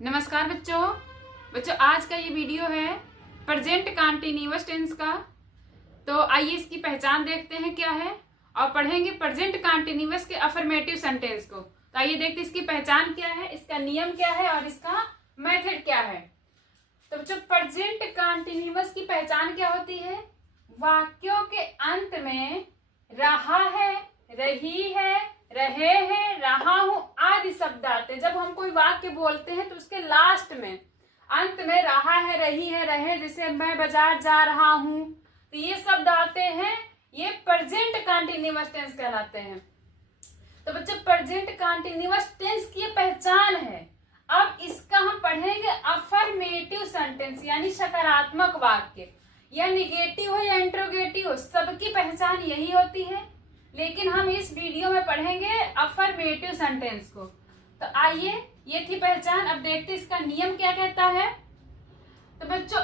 नमस्कार बच्चों आज का ये वीडियो है प्रेजेंट कंटीन्यूअस टेंस का। तो आइए इसकी पहचान देखते हैं क्या है और पढ़ेंगे प्रेजेंट कंटीन्यूअस के अफर्मेटिव सेंटेंस को। तो आइए देखते हैं इसकी पहचान क्या है, इसका नियम क्या है और इसका मेथड क्या है। तो बच्चों प्रेजेंट कंटीन्यूअस की पहचान क्या होती है? वाक्यों के अंत में रहा है, रही है, रहे हैं, रहा हूं आदि शब्द आते हैं। जब हम कोई वाक्य बोलते हैं तो उसके लास्ट में अंत में रहा है, रही है, रहे, जैसे मैं बाजार जा रहा हूं, तो ये शब्द आते हैं, ये प्रेजेंट कंटीन्यूअस टेंस कहलाते हैं। तो बच्चों प्रेजेंट कंटीन्यूअस टेंस की पहचान है। अब इसका हम पढ़ेंगे अफर्मेटिव सेंटेंस यानी सकारात्मक वाक्य, या निगेटिव हो या इंट्रोगेटिव हो, सबकी पहचान यही होती है। लेकिन हम इस वीडियो में पढ़ेंगे अफर्मेटिव सेंटेंस को। तो आइए, ये थी पहचान। अब देखते इसका नियम क्या कहता है। तो बच्चों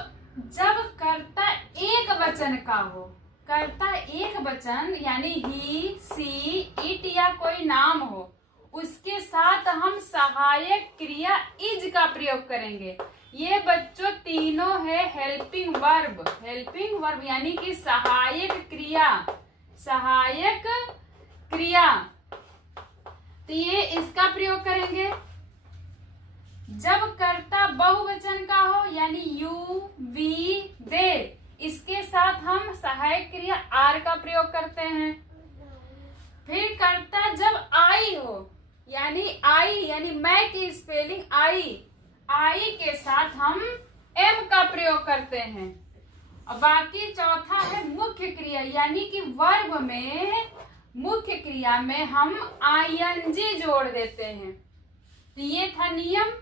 जब कर्ता एक वचन का हो, कर्ता एक वचन यानी ही, सी, इट या कोई नाम हो, उसके साथ हम सहायक क्रिया इज का प्रयोग करेंगे। ये बच्चों तीनों है हेल्पिंग वर्ब। हेल्पिंग वर्ब यानी कि सहायक क्रिया, सहायक क्रिया। तो ये इसका प्रयोग करेंगे जब कर्ता बहुवचन का हो यानी यू, वी, दे, इसके साथ हम सहायक क्रिया आर का प्रयोग करते हैं। फिर कर्ता जब आई हो यानी आई यानी मैं की स्पेलिंग आई, आई के साथ हम एम का प्रयोग करते हैं। और बाकी चौथा है मुख्य क्रिया यानी कि वर्ब में मुख्य क्रिया में हम आईएनजी जोड़ देते हैं। तो ये था नियम।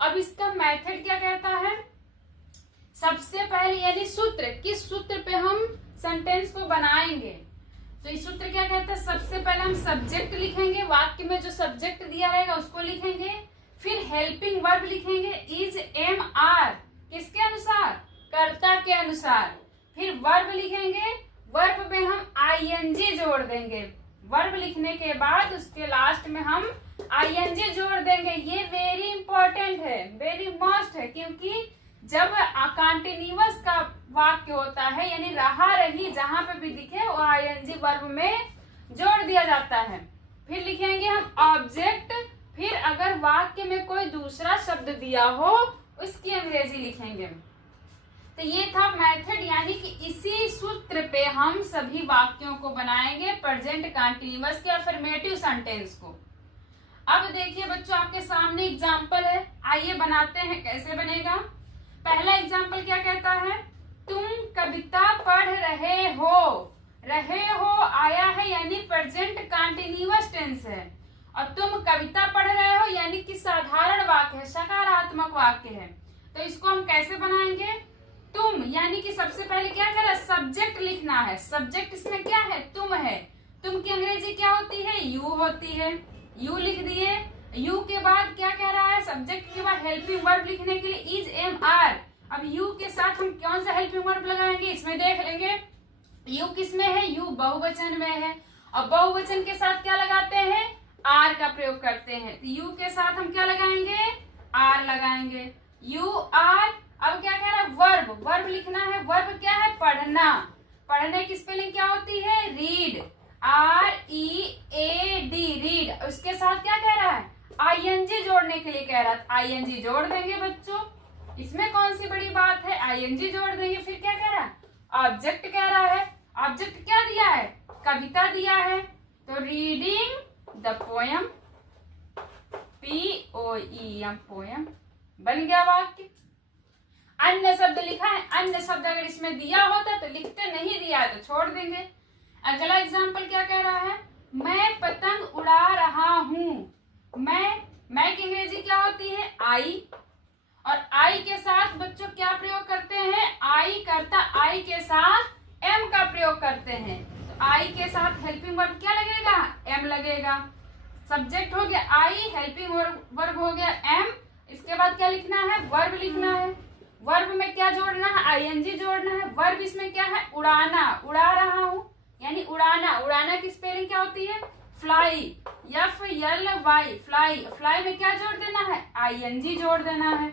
अब इसका मेथड क्या कहता है? सबसे पहले यानी सूत्र, किस सूत्र पे हम सेंटेंस को बनाएंगे। तो इस सूत्र क्या कहता है? सबसे पहले हम सब्जेक्ट लिखेंगे, वाक्य में जो सब्जेक्ट दिया रहेगा उसको लिखेंगे। फिर हेल्पिंग वर्ब लिखेंगे इज, एम, आर, किसके अनुसार? कर्ता के अनुसार। फिर वर्ब लिखेंगे, वर्ब में हम आईएनजी जोड़ देंगे। वर्ब लिखने के बाद उसके लास्ट में हम आईएनजी जोड़ देंगे। ये वेरी इंपॉर्टेंट है, वेरी मस्ट है, क्योंकि जब कंटीन्यूअस का वाक्य होता है यानी रहा, रही, जहां पे भी दिखे वो आईएनजी वर्ब में जोड़ दिया जाता है। फिर लिखेंगे हम ऑब्जेक्ट, फिर अगर वाक्य में कोई दूसरा शब्द दिया हो उसकी अंग्रेजी लिखेंगे। तो ये था मेथड, यानी कि इसी सूत्र पे हम सभी वाक्यों को बनाएंगे प्रेजेंट कंटीन्यूअस के अफर्मेटिव सेंटेंस को। अब देखिए बच्चों आपके सामने एग्जांपल है, आइए बनाते हैं कैसे बनेगा। पहला एग्जांपल क्या कहता है? तुम कविता पढ़ रहे हो। रहे हो आया है यानी प्रेजेंट कंटीन्यूअस टेंस है, और तुम कविता पढ़ रहे हो यानी कि साधारण वाक्य है, सकारात्मक वाक्य है। तो इसको हम कैसे बनाएंगे? तुम यानी कि सबसे पहले क्या करें? सब्जेक्ट लिखना है। सब्जेक्ट इसमें क्या है? तुम है। तुम की अंग्रेजी क्या होती है? यू होती है। यू लिख दिए। यू के बाद क्या कह रहा है? सब्जेक्ट के बाद हेल्पिंग वर्ब लिखने के लिए इज, एम, आर। अब यू के साथ हम कौन सा हेल्पिंग वर्ब लगाएंगे इसमें देख लेंगे। यू किस में है? यू बहुवचन में है, और बहुवचन के साथ क्या लगाते हैं? आर का प्रयोग करते हैं। तो यू के साथ हम क्या लगाएंगे? आर लगाएंगे। U, R. अब क्या कह रहा है? वर्ब। वर्ब लिखना है। वर्ब क्या है? पढ़ना। पढ़ने की स्पेलिंग क्या होती है? Read, R, E, A, D, read. उसके साथ क्या कह रहा है? आईएनजी जोड़ने के लिए कह रहा है। आईएनजी जोड़ देंगे बच्चों, इसमें कौन सी बड़ी बात है? आईएनजी जोड़ देंगे। फिर क्या कह रहा है? ऑब्जेक्ट कह रहा है। ऑब्जेक्ट क्या दिया है? कविता दिया है। तो reading the poem, POEM, poem, बन गया वाक्य। अन्य शब्द लिखा है, अन्य शब्द अगर इसमें दिया होता तो लिखते, नहीं दिया है तो छोड़ देंगे। अगला एग्जाम्पल क्या कह रहा है? मैं पतंग उड़ा रहा हूं। मैं की अंग्रेजी क्या होती है? आई, और आई के साथ बच्चों क्या प्रयोग करते हैं? आई करता, आई के साथ एम का प्रयोग करते हैं। तो आई के साथ हेल्पिंग वर्ब क्या लगेगा? एम लगेगा। सब्जेक्ट हो गया आई, हेल्पिंग वर्ब हो गया एम। इसके बाद क्या लिखना है? वर्ब लिखना है। वर्ब में क्या जोड़ना है? आईएनजी जोड़ना है। वर्ब इसमें क्या है? उड़ाना, उड़ा रहा हूं यानी उड़ाना। उड़ाना की स्पेलिंग क्या होती है? फ्लाई। FLY फ्लाई, फ्लाई में क्या जोड़ देना है, ING जोड़ देना है,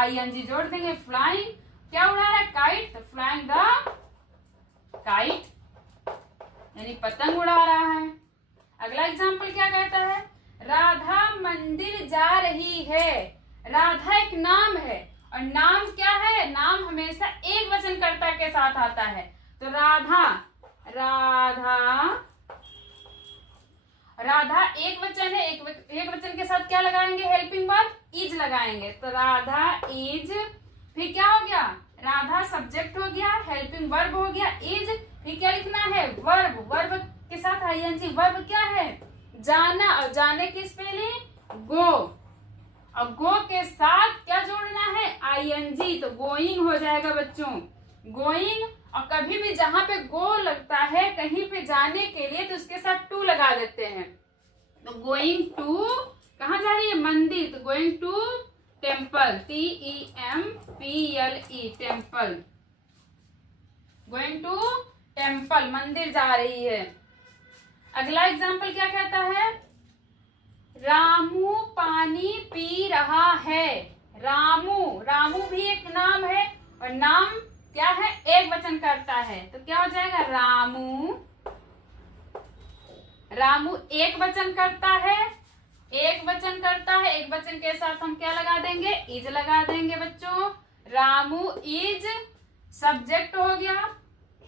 ING जोड़ देंगे। फ्लाइंग क्या उड़ा रहा है, काइट, तो फ्लाइंग द काइट यानी पतंग उड़ा रहा है। अगला एग्जाम्पल क्या कहता है, राधा मंदिर जा रही है। राधा एक नाम है और नाम क्या है, नाम हमेशा एक वचनकर्ता के साथ आता है। तो राधा, राधा, राधा एक वचन है, एक वचन के साथ क्या लगाएंगे, हेल्पिंग वर्ब इज लगाएंगे। तो राधा इज, फिर क्या हो गया, राधा सब्जेक्ट हो गया, हेल्पिंग वर्ब हो गया इज, फिर क्या लिखना है, वर्ब, वर्ब के साथ ING। वर्ब क्या है, जाना, और जाने की स्पेलिंग गो, और गो के साथ क्या जोड़ना है, ING, तो गोइंग हो जाएगा बच्चों, गोइंग। और कभी भी जहां पे गो लगता है कहीं पे जाने के लिए तो उसके साथ टू लगा देते हैं। तो गोइंग टू, कहाँ जा रही है, मंदिर, तो going to temple, TEMPLE, temple, going to temple, मंदिर जा रही है। अगला एग्जाम्पल क्या कहता है, रामू पानी पी रहा है। रामू, रामू भी एक नाम है और नाम क्या है, एक वचन करता है, तो क्या हो जाएगा, रामू, रामू एक वचन करता है, एक वचन करता है, एक वचन के साथ हम क्या लगा देंगे, इज लगा देंगे बच्चों। रामू इज सब्जेक्ट हो गया,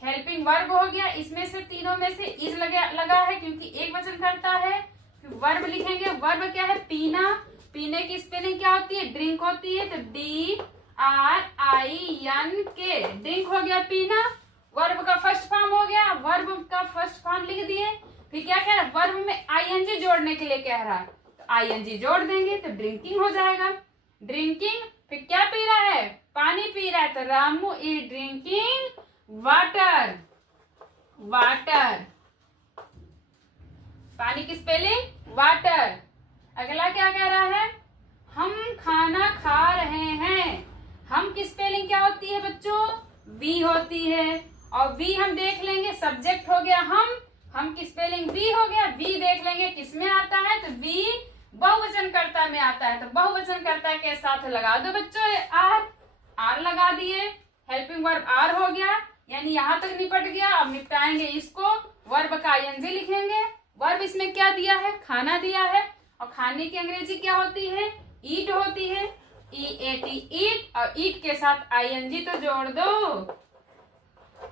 हेल्पिंग वर्ब हो गया, इसमें से तीनों में से इज लगा है क्योंकि एक वचन करता है। वर्ब लिखेंगे, वर्ब क्या है, पीना, पीने की स्पेलिंग क्या होती है, ड्रिंक होती है, तो DRINK, ड्रिंक हो गया पीना। वर्ब का फर्स्ट फॉर्म हो गया, वर्ब का फर्स्ट फॉर्म लिख दिए। फिर क्या कह रहा है, वर्ब में ING जोड़ने के लिए कह रहा है, तो ING जोड़ देंगे तो ड्रिंकिंग हो जाएगा, ड्रिंकिंग। फिर क्या पी रहा है, पानी पी रहा है, तो Ramu is drinking water, water, पानी की स्पेलिंग वाटर। अगला क्या कह रहा है, हम खाना खा रहे हैं। हम की स्पेलिंग क्या होती है बच्चों, वी होती है, और वी हम देख लेंगे, सब्जेक्ट हो गया हम की स्पेलिंग वी हो गया। वी देख लेंगे किसमें आता है, तो वी बहुवचनकर्ता में आता है, तो बहुवचनकर्ता के साथ लगा दो बच्चों आर, आर लगा दिए, हेल्पिंग वर्ब आर हो गया, यानी यहाँ तक निपट गया। अब निपटाएंगे इसको, वर्ब का ING लिखेंगे। वर्ब इसमें क्या दिया है, खाना दिया है, और खाने की अंग्रेजी क्या होती है, ईट होती है, EAT, ईट, और ईट के साथ ING तो जोड़ दो,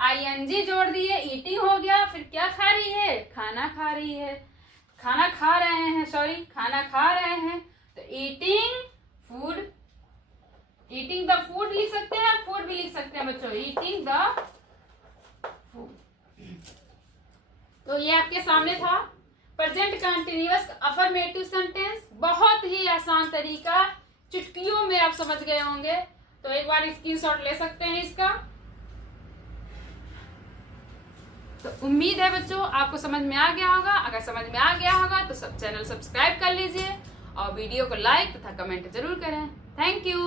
ING जोड़ दिए, ईटिंग हो गया। फिर क्या खा रही है, खाना खा रही है, खाना खा रहे हैं, सॉरी खाना खा रहे हैं, तो eating food, eating the food लिख सकते हैं, फूड भी लिख सकते हैं बच्चों, ईटिंग द फूड। तो ये आपके सामने था प्रेजेंट कंटिन्यूअस अफर्मेटिव सेंटेंस, बहुत ही आसान तरीका, चुटकियों में आप समझ गए होंगे। तो एक बार स्क्रीनशॉट ले सकते हैं इसका। तो उम्मीद है बच्चों आपको समझ में आ गया होगा। अगर समझ में आ गया होगा तो चैनल सब्सक्राइब कर लीजिए और वीडियो को लाइक तथा कमेंट जरूर करें। Thank you.